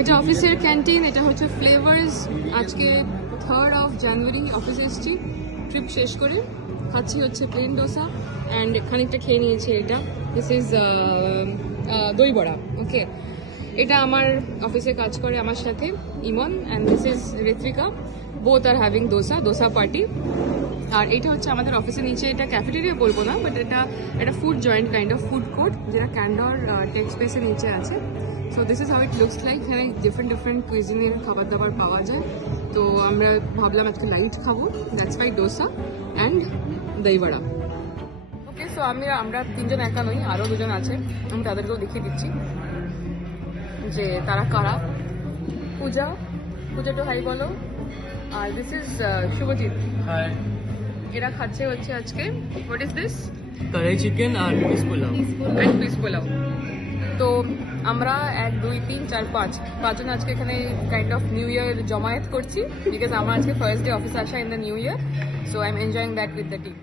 এটা অফিসের ক্যান্টিন, এটা হচ্ছে ফ্লেভার্স। আজকে 3rd of January অফিসে এসেছি ট্রিপ শেষ করে, খাচ্ছি হচ্ছে প্লেন ডোসা অ্যান্ড খানিকটা খেয়ে নিয়েছি এটা। দিস ইজ দই বড়া। ওকে, এটা আমার অফিসে কাজ করে আমার সাথে Emon and this is Ritwika, both are having dosa party. আর এটা হচ্ছে আমাদের অফিসের নিচে, এটা ক্যাফেটেরিয়া বলবো না, বাট এটা একটা food joint kind of food court, যেটা ক্যান্ডর টেক স্পেসের নিচে আছে। So this is how it looks like. এখানে ডিফারেন্ট কুইজিনের খাবার দাবার পাওয়া যায়। তো আমরা ভাবলাম আজকে লাইট খাবো, দ্যাটস ওয়াই ডোসা অ্যান্ড দই বড়া। ওকে, সো আমরা 3 জন একা নই, আরও 2 জন আছে, আমি তাদেরকেও দেখিয়ে দিচ্ছি যে তারা কারা। পূজা তো হাই বলো। আর দিস ইজ শুভজিৎ। হাই। এরা খাচ্ছে হচ্ছে আজকে হোয়াট ইজ দিস, কড়াই চিকেন আর পিস পোলাও। তো আমরা 1 2 3 4 5 জন আজকে এখানে কাইন্ড অফ নিউ ইয়ার জমায়েত করছি, বিকজ আমার আজকে ফার্স্ট ডে অফিস আসা in the new year. So I am enjoying that with the team.